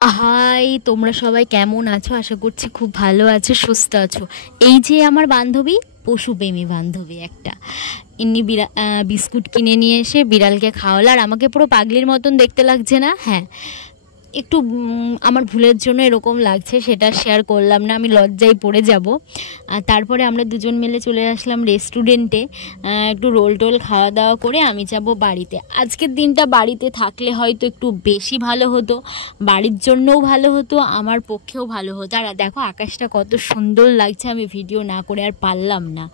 High, তোমরা সবাই কেমন আছো? আশা করছি খুব ভালো আছো, সুস্থ আছো। এই যে আমার বান্ধবী, পশুপ্রেমী বান্ধবী একটা, ইনি বিস্কুট কিনে নিয়ে এসে বিড়ালকে খাওয়ালো। আর আমাকে পুরো পাগলির মতন দেখতে লাগছে না? হ্যাঁ, একটু আমার ভুলের জন্য এরকম লাগছে, সেটা শেয়ার করলাম না, আমি লজ্জায় পড়ে যাব। আর তারপরে আমরা দুজন মিলে চলে আসলাম রেস্টুরেন্টে, একটু রোল টোল খাওয়া দাওয়া করে আমি যাব বাড়িতে। আজকের দিনটা বাড়িতে থাকলে হয়তো একটু বেশি ভালো হতো, বাড়ির জন্যও ভালো হতো, আমার পক্ষেও ভালো হতো। আর দেখো আকাশটা কত সুন্দর লাগছে, আমি ভিডিও না করে আর পারলাম না।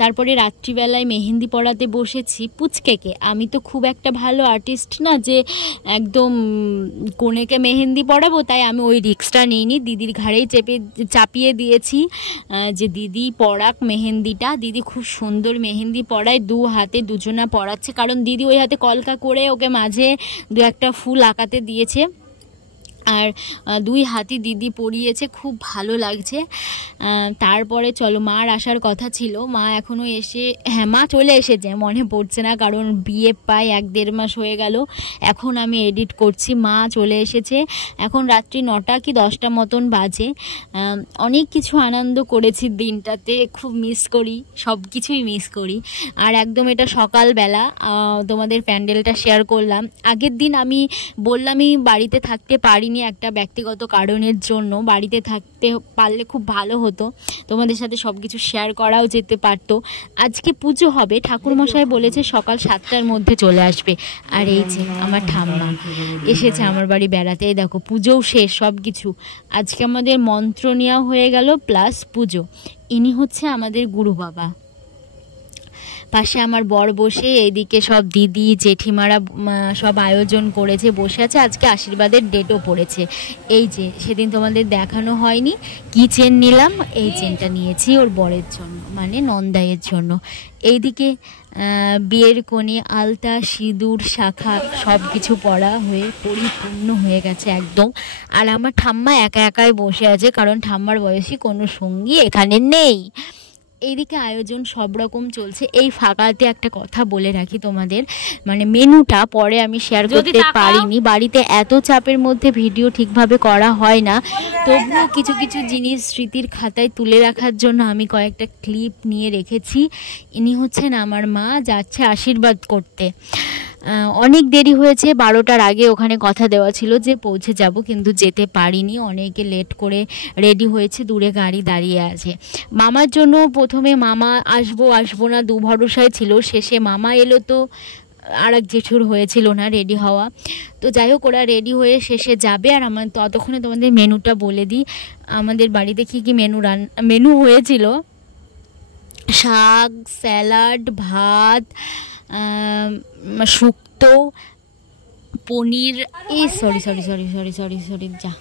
তারপরে রাত্রিবেলায় মেহেন্দি পড়াতে বসেছি পুচকেকে। আমি তো খুব একটা ভালো আর্টিস্ট না যে একদম কনেকে মেহেন্দি পড়াবো, তাই আমি ওই রিস্কটা নিইনি, দিদির ঘাড়েই চাপিয়ে দিয়েছি যে দিদি পড়াক মেহেন্দিটা। দিদি খুব সুন্দর মেহেন্দি পড়ায়, দু হাতে দুজনা পড়াচ্ছে, কারণ দিদি ওই হাতে কলকা করে ওকে মাঝে দু একটা ফুল আঁকাতে দিয়েছে, আর দুই হাতি দিদি পরিয়েছে, খুব ভালো লাগছে। তারপরে চলো, মার আসার কথা ছিল, মা এখনও মা চলে এসেছে, মনে পড়ছে না কারণ বিয়ে প্রায় 1-1.5 মাস হয়ে গেল। এখন আমি এডিট করছি, মা চলে এসেছে। এখন রাত্রি 9টা কি 10টা মতন বাজে। অনেক কিছু আনন্দ করেছি দিনটাতে, খুব মিস করি, সব কিছুই মিস করি। আর একদম এটা সকালবেলা তোমাদের প্যান্ডেলটা শেয়ার করলাম। আগের দিন আমি বললামই বাড়িতে থাকতে পারিনি একটা ব্যক্তিগত কারণের জন্য, বাড়িতে থাকতে পারলে খুব ভালো হতো, তোমাদের সাথে সব কিছু শেয়ার করাও যেতে পারতো। আজকে পুজো হবে, ঠাকুরমশাই বলেছে সকাল 7টার মধ্যে চলে আসবে। আর এই যে আমার ঠাম্মা এসেছে আমার বাড়ি বেড়াতে, দেখো পুজোও শেষ, সব কিছু। আজকে আমাদের মন্ত্র নেওয়া হয়ে গেল প্লাস পুজো। ইনি হচ্ছে আমাদের গুরু বাবা। পাশে আমার বর বসে, এইদিকে সব দিদি জেঠিমারা সব আয়োজন করেছে, বসে আছে। আজকে আশীর্বাদের ডেটও পড়েছে। এই যে সেদিন তোমাদের দেখানো হয়নি, কি চেন নিলাম, এই চেনটা নিয়েছি ওর বরের জন্য, মানে নন্দাইয়ের জন্য। এইদিকে বিয়ের কোণে আলতা সিঁদুর শাখা সব কিছু পরা হয়ে পরিপূর্ণ হয়ে গেছে একদম। আর আমার ঠাম্মা একা একাই বসে আছে, কারণ ঠাম্মার বয়সী কোনো সঙ্গী এখানে নেই। এইদিকে আয়োজন সব রকম চলছে। এই ফাঁকাতে একটা কথা বলে রাখি তোমাদের, মানে মেনুটা পরে আমি শেয়ার করতে পারিনি, বাড়িতে এত চাপের মধ্যে ভিডিও ঠিকভাবে করা হয় না, তবুও কিছু কিছু জিনিস স্মৃতির খাতায় তুলে রাখার জন্য আমি কয়েকটা ক্লিপ নিয়ে রেখেছি। ইনি হচ্ছেন আমার মা, যাচ্ছে আশীর্বাদ করতে। অনেক দেরি হয়েছে, 12টার আগে ওখানে কথা দেওয়া ছিল যে পৌঁছে যাব, কিন্তু যেতে পারিনি, অনেকে লেট করে রেডি হয়েছে, দূরে গাড়ি দাঁড়িয়ে আছে। মামার জন্য প্রথমে মামা আসবো না দু ভরসায় ছিল, শেষে মামা এলো, তো আর এক জেঠুর হয়েছিল না রেডি হওয়া। তো যাই হোক, ওরা রেডি হয়ে শেষে যাবে। আর আমার ততক্ষণে তোমাদের মেনুটা বলে দিই, আমাদের বাড়িতে কী কী মেনু হয়েছিল। শাক, স্যালাড, ভাত, শুক্তো, পনির, সরি যা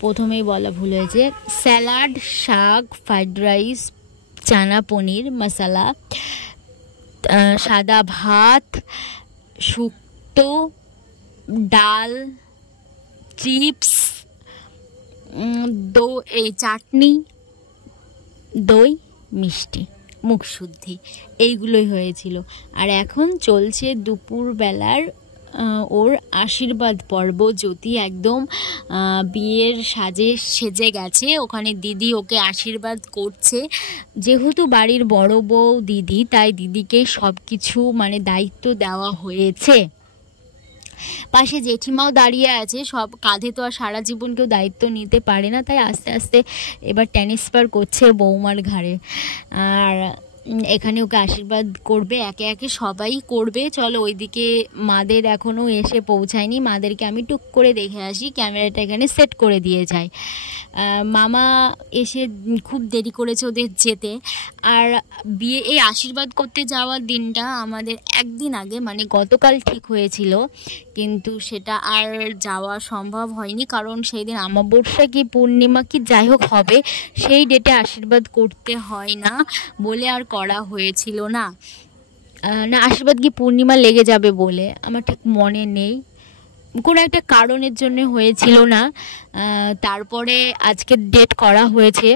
প্রথমেই বলা ভুল হয়েছে। স্যালাড, শাক, ফ্রাইড রাইস, চানা পনির মশলা, সাদা ভাত, শুক্তো, ডাল, চিপস, চাটনি, দই, মিষ্টি, মুখশুদ্ধি, এইগুলোই হয়েছিল। আর এখন চলছে দুপুরবেলার ওর আশীর্বাদ পর্ব। জ্যোতি একদম বিয়ের সাজে সেজে গেছে, ওখানে দিদি ওকে আশীর্বাদ করছে। যেহেতু বাড়ির বড় বউ দিদি, তাই দিদিকে সব কিছু মানে দায়িত্ব দেওয়া হয়েছে। পাশে জেঠিমাও দাঁড়িয়ে আছে, সব কাঁধে তো আর সারা জীবন কেউ দায়িত্ব নিতে পারে না, তাই আস্তে আস্তে এবার ট্রান্সফার করছে বৌমার ঘাড়ে। আর এখানে ওকে আশীর্বাদ করবে, একে একে সবাই করবে। চলো, ওইদিকে মাদের এখনও এসে পৌঁছায়নি, মাদেরকে আমি টুক করে দেখে আসি, ক্যামেরাটা এখানে সেট করে দিয়ে যাই। মামা এসে খুব দেরি করেছে ওদের যেতে। আর এই আশীর্বাদ করতে যাওয়ার দিনটা আমাদের একদিন আগে, মানে গতকাল ঠিক হয়েছিল, কিন্তু সেটা আর যাওয়া সম্ভব হয়নি, কারণ সেই দিন অমাবস্যা কি পূর্ণিমা কি যাই হোক হবে, সেই ডেটে আশীর্বাদ করতে হয় না বলে আর করা হয়েছিল না। আশীর্বাদ কি পূর্ণিমা লেগে যাবে বলে, আমার ঠিক মনে নেই, কোনো একটা কারণের জন্য হয়েছিল না। তারপরে আজকে ডেট করা হয়েছে,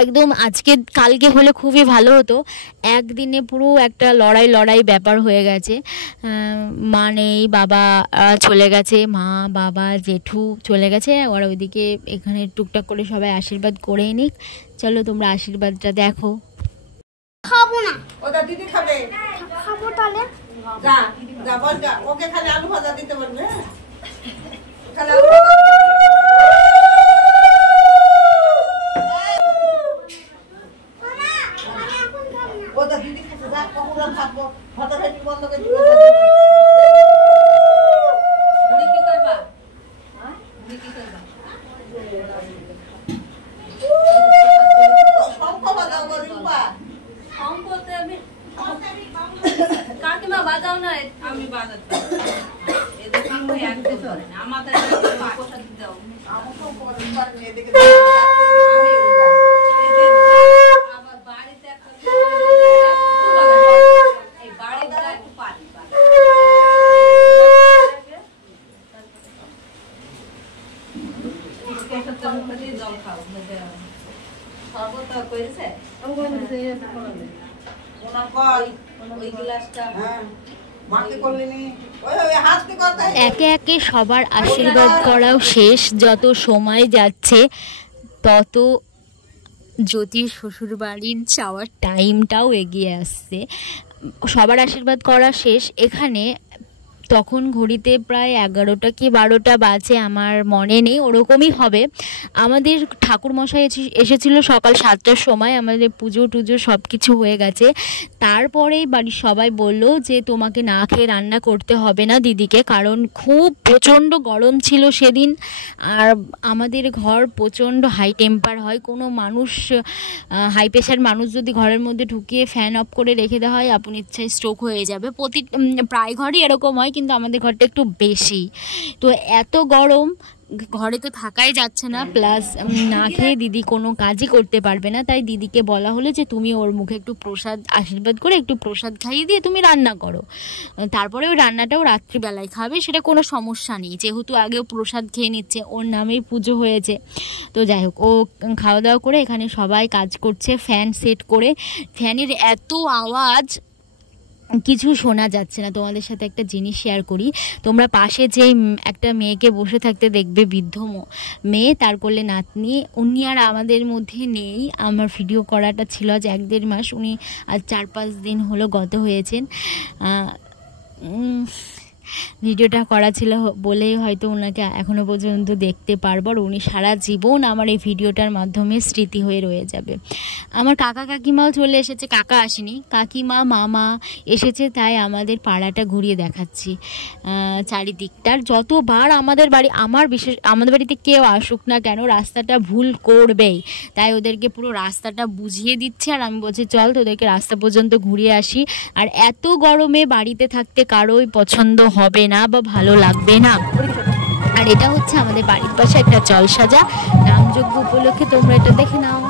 একদম আজকে কালকে হলে খুবই ভালো হতো, একদিনে পুরো একটা লড়াই ব্যাপার হয়ে গেছে। মা নেই, বাবা চলে গেছে, মা বাবা জেঠু চলে গেছে, ওরা ওইদিকে এখানে টুকটাক করে সবাই আশীর্বাদ করেই নিক। চলো তোমরা আশীর্বাদটা দেখো। খাবো না, ওটা দিদি খাবে। খাবো তাহলে যা যা বল যা, ওকে খালি আলু ভাজা দিতে বলবে। খালি আলু ভাজা ওটা দিদি খাচ্ছে, যা কখন থাকবো ভাতা খাইতে বন্ধ করে দিবে। মুড়ি কি করবা? হ্যাঁ মুড়ি কি করবা? শঙ্খ বাজাও গো রিম্পা, শঙ্খ তো আমি কাকিমা বাজাও না, আমি বাজাতে এদের সঙ্গে একদম চলে না, আমাদের প্রসাদ দাও, আমাকেও করে পারেন এদিকে আবার বাড়িতে একটা এই বাড়িতে একটু পারি জল খাও সর্বত করেছে একে একে সবার আশীর্বাদ করাও শেষ। যত সময় যাচ্ছে তত জ্যোতির শ্বশুর বাড়ির যাওয়ার টাইমটাও এগিয়ে আসছে। সবার আশীর্বাদ করা শেষ। এখানে তখন ঘড়িতে প্রায় 11টা কি 12টা বাজে, আমার মনে নেই, ওরকমই হবে। আমাদের ঠাকুরমশাই এসেছিল সকাল 7টার সময়, আমাদের পুজো টুজো সব কিছু হয়ে গেছে। তারপরেই বাড়ির সবাই বলল যে তোমাকে না খেয়ে রান্না করতে হবে না দিদিকে, কারণ খুব প্রচণ্ড গরম ছিল সেদিন। আর আমাদের ঘর প্রচণ্ড হাই টেম্পার হয়, কোনো মানুষ হাই প্রেশার মানুষ যদি ঘরের মধ্যে ঢুকিয়ে ফ্যান অফ করে রেখে দেওয়া হয় আপনি ইচ্ছায় স্ট্রোক হয়ে যাবে। প্রায় ঘরই এরকম হয়, কিন্তু আমাদের ঘরটা একটু বেশি। তো এত গরম, ঘরে তো থাকাই যাচ্ছে না, প্লাস না খেয়ে দিদি কোনো কাজই করতে পারবে না। তাই দিদিকে বলা হলো যে তুমি ওর মুখে একটু প্রসাদ আশীর্বাদ করে একটু প্রসাদ খাইয়ে দিয়ে তুমি রান্না করো, তারপরে ওই রান্নাটাও রাত্রিবেলায় খাবে, সেটা কোনো সমস্যা নেই, যেহেতু আগেও প্রসাদ খেয়ে নিচ্ছে, ওর নামেই পুজো হয়েছে। তো যাই হোক, ও খাওয়া দাওয়া করে এখানে সবাই কাজ করছে, ফ্যান সেট করে। ফ্যানের এত আওয়াজ কিছু শোনা যাচ্ছে না। তোমাদের সাথে একটা জিনিস শেয়ার করি, তোমরা পাশে যে একটা মেয়েকে বসে থাকতে দেখবে, বৃদ্ধ মেয়ে, তার কোলে নাতনি, উনি আর আমাদের মধ্যে নেই। আমার ভিডিও করাটা ছিল আজ 1-1.5 মাস, উনি আজ 4-5 দিন হলো গত হয়েছেন। ভিডিওটা করা ছিল বলেই হয়তো ওনাকে এখনও পর্যন্ত দেখতে পারবো, আর উনি সারা জীবন আমার এই ভিডিওটার মাধ্যমে স্মৃতি হয়ে রয়ে যাবে। আমার কাকা কাকিমাও চলে এসেছে, কাকা আসেনি, কাকিমা মামা এসেছে, তাই আমাদের পাড়াটা ঘুরিয়ে দেখাচ্ছি চারিদিকটার। যতবার আমাদের বাড়িতে কেউ আসুক না কেন রাস্তাটা ভুল করবেই, তাই ওদেরকে পুরো রাস্তাটা বুঝিয়ে দিচ্ছে, আর আমি বলছি চল তোদেরকে রাস্তা পর্যন্ত ঘুরিয়ে আসি। আর এত গরমে বাড়িতে থাকতে কারোই পছন্দ হবে না বা ভালো লাগবে না। আর এটা হচ্ছে আমাদের বাড়ির পাশে একটা জলসাজা, নামযজ্ঞ উপলক্ষে, তোমরা এটা দেখে নাও।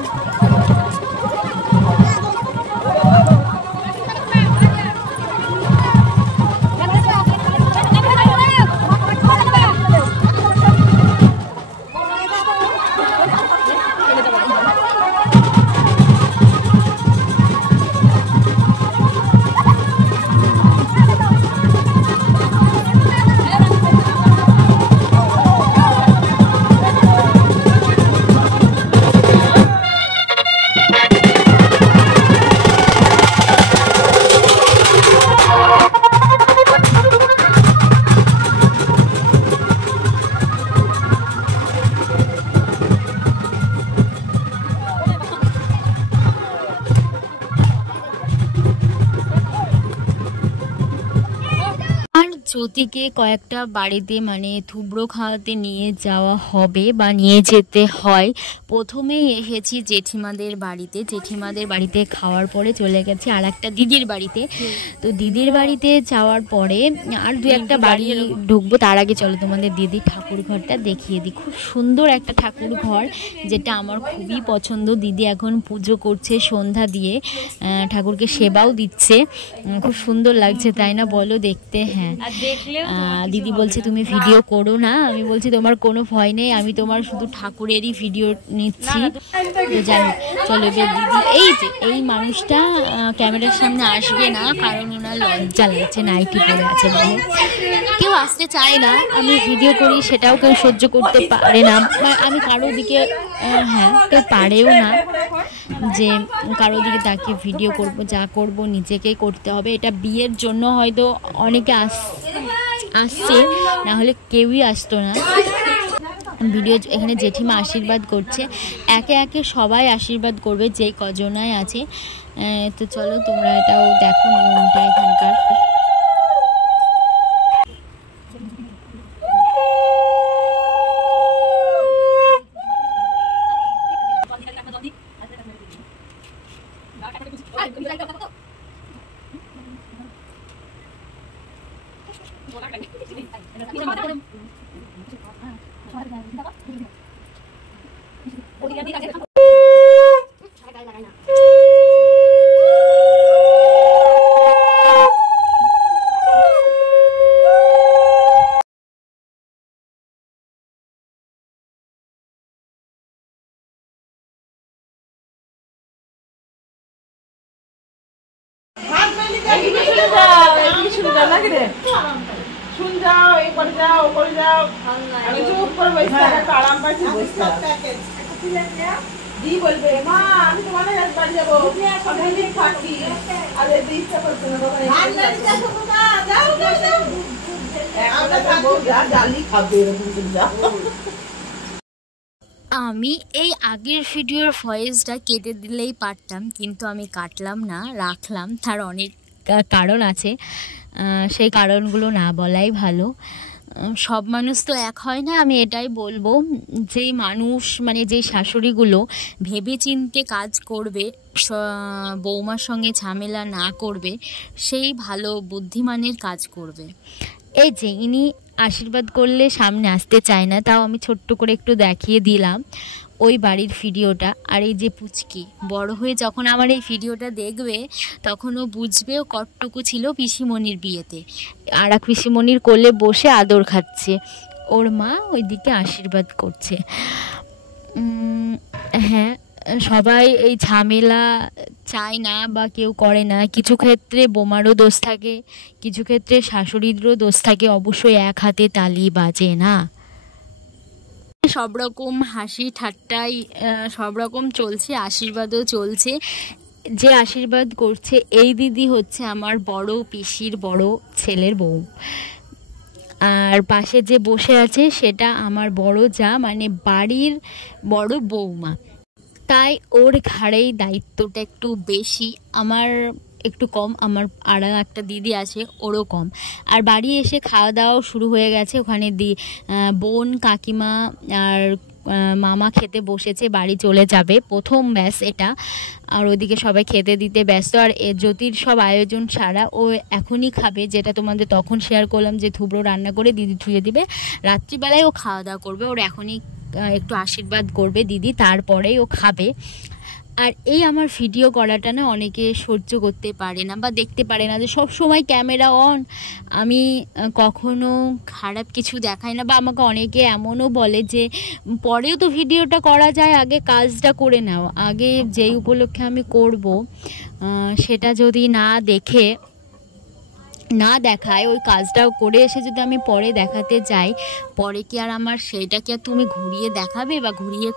জ্যোতিকে কয়েকটা বাড়িতে মানে থুবড়ো খাওয়াতে নিয়ে যাওয়া হবে বা নিয়ে যেতে হয়। প্রথমেই এসেছি জেঠিমাদের বাড়িতে খাওয়ার পরে চলে গেছি আর একটা দিদির বাড়িতে। তো দিদির বাড়িতে যাওয়ার পরে আর 2-1টা বাড়ি ঢুকবো, তার আগে চলো তোমাদের দিদির ঠাকুর ঘরটা দেখিয়ে দিই। খুব সুন্দর একটা ঠাকুর ঘর, যেটা আমার খুবই পছন্দ। দিদি এখন পুজো করছে সন্ধ্যা দিয়ে, ঠাকুরকে সেবাও দিচ্ছে, খুব সুন্দর লাগছে তাই না বলো দেখতে? হ্যাঁ, দিদি বলছে তুমি ভিডিও করো না, আমি বলছি তোমার কোনো ভয় নেই, আমি তোমার শুধু ঠাকুরেরই ভিডিও নিচ্ছি। যাই হোক চলো এবার দিদি, এই মানুষটা ক্যামেরার সামনে আসবে না কারণ ওনার লজ্জা লাগছে, নাইটি পরে আছে বলে। কেউ আসতে চায় না, আমি ভিডিও করি সেটাও কেউ সহ্য করতে পারে না, আমি কারো দিকে কেউ পারেও না যে কারো দিকে তাকে ভিডিও করব, যা করব নিজেকেই করতে হবে। এটা বিয়ের জন্য হয়তো অনেকে আসছে, না হলে কেউই আসতো না। ভিডিও এখানে জেঠিমা আশীর্বাদ করছে, একে একে সবাই আশীর্বাদ করবে যেই কজনায় আছে। তো চলো তোমরা এটাও দেখো নিয়মটা এখানকার। আমি এই আগের ভিডিওর ভয়েসটা কেটে দিলেই পারতাম, কিন্তু আমি কাটলাম না, রাখলাম। তার অনেক কারণ আছে, সেই কারণগুলো না বলাই ভালো। সব মানুষ তো এক হয় না, আমি এটাই বলবো। যেই মানুষ মানে যেই শাশুড়িগুলো ভেবে চিন্তে কাজ করবে, বৌমার সঙ্গে ঝামেলা না করবে, সেই ভালো বুদ্ধিমানের কাজ করবে। এই যে ইনি আশীর্বাদ করলে সামনে আসতে চায় না, তাও আমি ছোট্ট করে একটু দেখিয়ে দিলাম ওই বাড়ির ভিডিওটা। আর এই যে পুচকি বড় হয়ে যখন আমার এই ভিডিওটা দেখবে তখন ও বুঝবে ও কতটুকু ছিল পিসিমণির বিয়েতে। আর এক পিসিমণির কোলে বসে আদর খাচ্ছে, ওর মা ওইদিকে আশীর্বাদ করছে। হ্যাঁ, সবাই এই ঝামেলা চায় না বা কেউ করে না। কিছু ক্ষেত্রে বোমারও দোষ থাকে, কিছু ক্ষেত্রে শাশুড়িরও দোষ থাকে। অবশ্যই এক হাতে তালি বাজে না। সব রকম হাসি ঠাট্টাই সব রকম চলছে, আশীর্বাদও চলছে। যে আশীর্বাদ করছে এই দিদি হচ্ছে আমার বড় পিসির বড় ছেলের বউ, আর পাশে যে বসে আছে সেটা আমার বড় যা, মানে বাড়ির বড় বৌমা। তাই ওর ঘাড়েই দায়িত্বটা একটু বেশি, আমার একটু কম। আমার আর একটা দিদি আছে, ওরও কম। আর বাড়ি এসে খাওয়া দাওয়াও শুরু হয়ে গেছে। ওখানে বোন কাকিমা আর মামা খেতে বসেছে, বাড়ি চলে যাবে প্রথম ব্যাস এটা। আর ওদিকে সবাই খেতে দিতে ব্যস্ত। আর জ্যোতির সব আয়োজন সারা, ও এখনই খাবে, যেটা তোমাদের তখন শেয়ার করলাম যে থুবড়ো রান্না করে দিদি ধুয়ে দিবে, রাত্রিবেলায় ও খাওয়া দাওয়া করবে। ওর এখনই একটু আশীর্বাদ করবে দিদি, তারপরেই ও খাবে। আর এই আমার ভিডিও করাটা না অনেকে সহ্য করতে পারে না বা দেখতে পারে না, যে সব সময় ক্যামেরা অন, আমি কখনো খারাপ কিছু দেখাই না। বা আমাকে অনেকে এমনও বলে যে পরেও তো ভিডিওটা করা যায়, আগে কাজটা করে নাও, আগে যেই উপলক্ষে আমি করব সেটা যদি না দেখায়, ওই কাজটাও করে এসে যদি আমি পরে দেখাতে যাই, পরে কি আর আমার সেইটা কি আর তুমি ঘুরিয়ে দেখাবে বা ঘুরিয়ে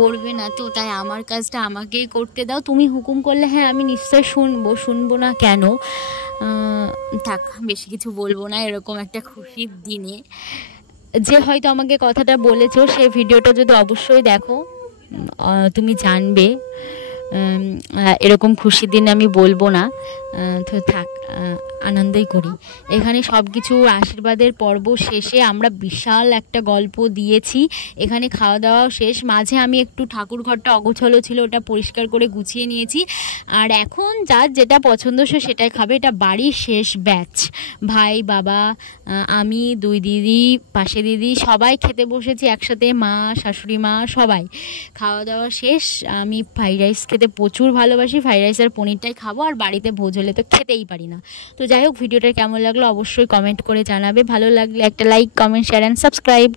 করবে না তো। তাই আমার কাজটা আমাকেই করতে দাও। তুমি হুকুম করলে হ্যাঁ আমি নিশ্চয় শুনবো না কেন। থাক, বেশি কিছু বলবো না। এরকম একটা খুশির দিনে যে হয়তো আমাকে কথাটা বলেছো, সেই ভিডিওটা যদি অবশ্যই দেখো তুমি জানবে। এরকম খুশির দিনে আমি বলবো না, তো থাক, আনন্দই করি। এখানে সব কিছু আশীর্বাদের পর্ব শেষে আমরা বিশাল একটা গল্প দিয়েছি। এখানে খাওয়া দাওয়াও শেষ। মাঝে আমি একটু ঠাকুর ঘরটা অগোছালো ছিল, ওটা পরিষ্কার করে গুছিয়ে নিয়েছি। আর এখন যার যেটা পছন্দ সে সেটাই খাবে। এটা বাড়ির শেষ ব্যাচ, ভাই বাবা আমি দুই দিদি পাশে দিদি সবাই খেতে বসেছি একসাথে, মা শাশুড়ি মা সবাই। খাওয়া দাওয়া শেষ, আমি ফ্রাইড রাইস খেতে খেতে প্রচুর ভালোবাসি, ফ্রাইড রাইস আর পনিরটাই খাবো, আর বাড়িতে ভোজ হলে তো খেতেই পারি না। তো যাই হোক, ভিডিওটা কেমন লাগলো অবশ্যই কমেন্ট করে জানাবে, ভালো লাগলে একটা like, comment, share and subscribe.